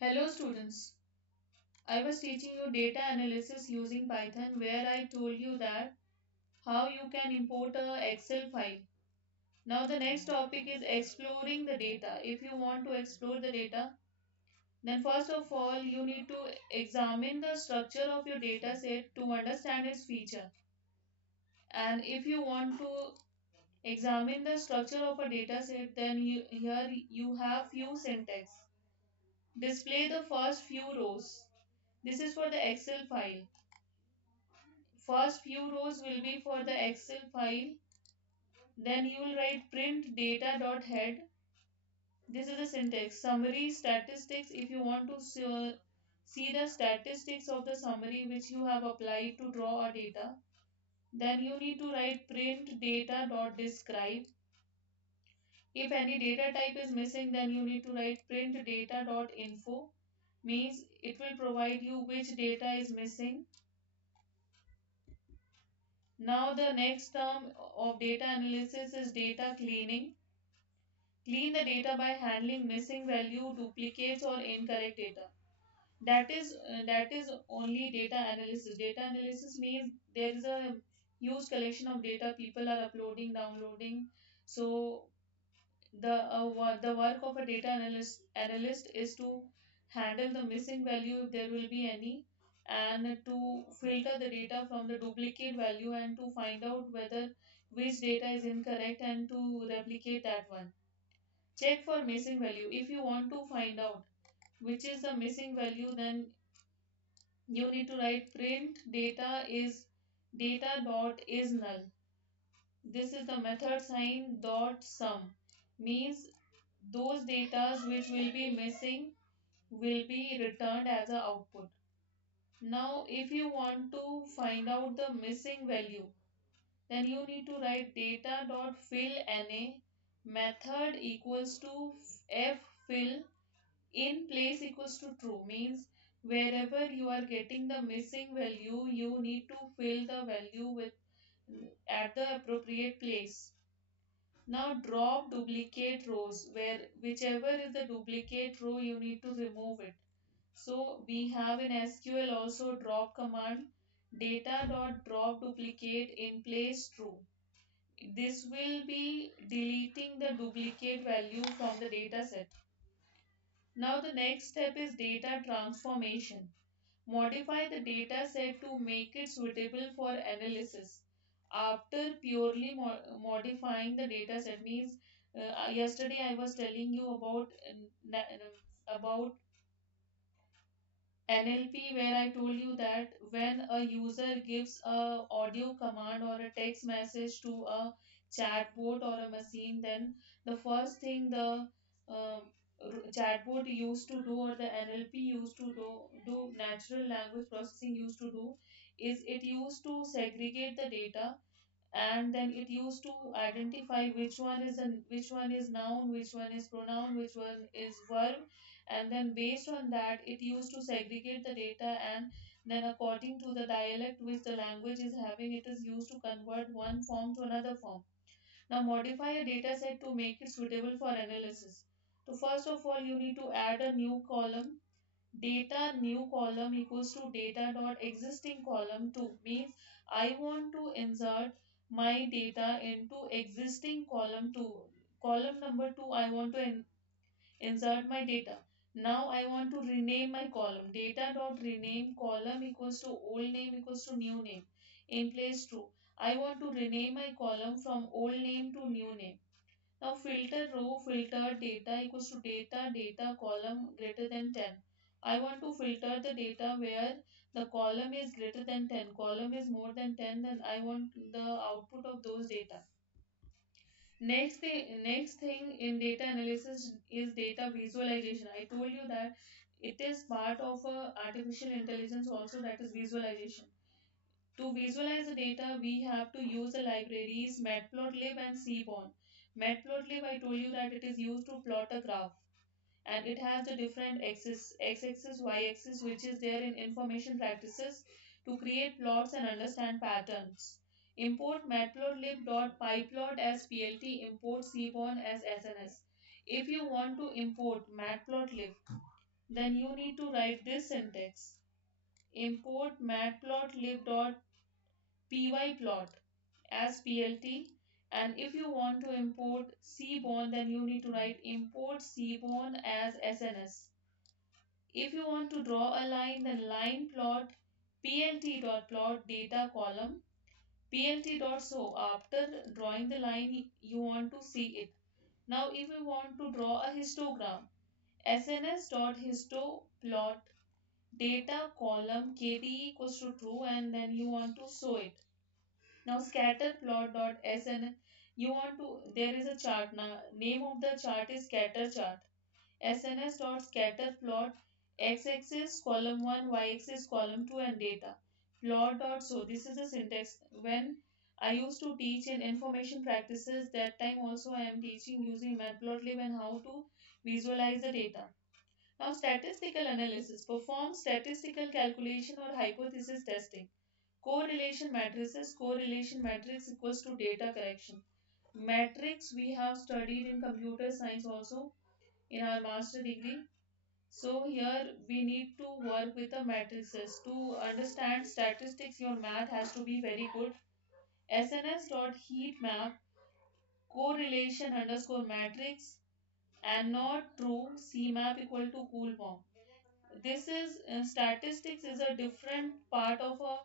Hello students, I was teaching you data analysis using Python where I told you that how you can import a Excel file. Now the next topic is exploring the data. If you want to explore the data, then first of all you need to examine the structure of your data set to understand its feature. And if you want to examine the structure of a data set, then here you have few syntax. Display the first few rows. This is for the Excel file. First few rows will be for the Excel file. Then you will write print data.head. This is the syntax. Summary statistics. If you want to see the statistics of the summary which you have applied to draw a data, then you need to write print data.describe. If any data type is missing, then you need to write print data.info. Means it will provide you which data is missing. Now the next term of data analysis is data cleaning. Clean the data by handling missing value, duplicates or incorrect data. That is only data analysis. Data analysis means there is a huge collection of data people are uploading, downloading. So the work of a data analyst is to handle the missing value if there will be any, and to filter the data from the duplicate value and to find out whether which data is incorrect and to replicate that one. Check for missing value. If you want to find out which is the missing value, then you need to write print data dot is null. This is the method sign dot sum. Means those datas which will be missing will be returned as a output. Now if you want to find out the missing value, then you need to write data dot fill na method equals to f fill in place equals to true. Means wherever you are getting the missing value, you need to fill the value with at the appropriate place. Now drop duplicate rows, where whichever is the duplicate row you need to remove it. So we have in SQL also drop command, data dot drop duplicate in place true. This will be deleting the duplicate value from the data set. Now the next step is data transformation. Modify the data set to make it suitable for analysis. After purely modifying the data set means yesterday I was telling you about NLP where I told you that when a user gives a audio command or a text message to a chatbot or a machine, then the first thing the chatbot used to do or the NLP used to do natural language processing used to do is it used to segregate the data, and then it used to identify which one is noun, which one is pronoun, which one is verb, and then based on that it used to segregate the data, and then according to the dialect which the language is having, it is used to convert one form to another form. Now modify a data set to make it suitable for analysis. So first of all you need to add a new column. Data new column equals to data dot existing column 2. Means I want to insert my data into existing column 2. Column number 2 I want to insert my data. Now I want to rename my column. Data dot rename column equals to old name equals to new name. In place true. I want to rename my column from old name to new name. Now filter row filter data equals to data column greater than 10. I want to filter the data where the column is greater than 10. Column is more than 10, then I want the output of those data. Next thing in data analysis is data visualization. I told you that it is part of artificial intelligence also, that is visualization. To visualize the data, we have to use the libraries Matplotlib and Seaborn. Matplotlib, I told you that it is used to plot a graph, and it has the different axis, x-axis, y-axis, which is there in information practices to create plots and understand patterns. Import matplotlib.pyplot as PLT, import Seaborn as SNS. If you want to import Matplotlib, then you need to write this syntax. Import matplotlib.pyplot as plt, and if you want to import cbone, then you need to write import cbone as sns. If you want to draw a line, then line plot plt.plot data column plt.show. After drawing the line, you want to see it. Now if you want to draw a histogram, sns.histoplot data column kde equals to true, and then you want to show it. Now scatterplot.sn, you want to, there is a chart now, name of the chart is scatter chart. sns.scatterplot x-axis column 1, y-axis column 2, and data. Plot dot so this is the syntax. When I used to teach in information practices, that time also I am teaching using matplotlib and how to visualize the data. Now statistical analysis. Perform statistical calculation or hypothesis testing. Correlation matrices. Correlation matrix equals to data correction. Matrix we have studied in computer science also in our master degree. So here we need to work with the matrices. To understand statistics, your math has to be very good. SNS dot heat map correlation underscore matrix and not true CMAP equal to cool form. This is statistics is a different part of a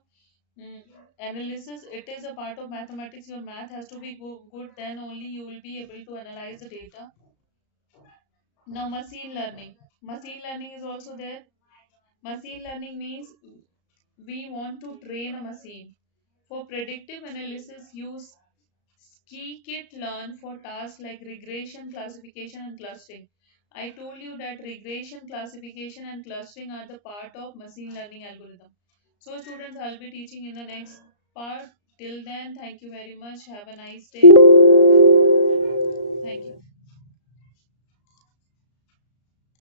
mm, analysis. It is a part of mathematics. Your math has to be good, then only you will be able to analyze the data. Now machine learning. Machine learning is also there. Machine learning means we want to train a machine. For predictive analysis, use scikit-learn for tasks like regression, classification, and clustering. I told you that regression, classification, and clustering are the part of machine learning algorithm. So, students, I'll be teaching in the next part. Till then, thank you very much. Have a nice day.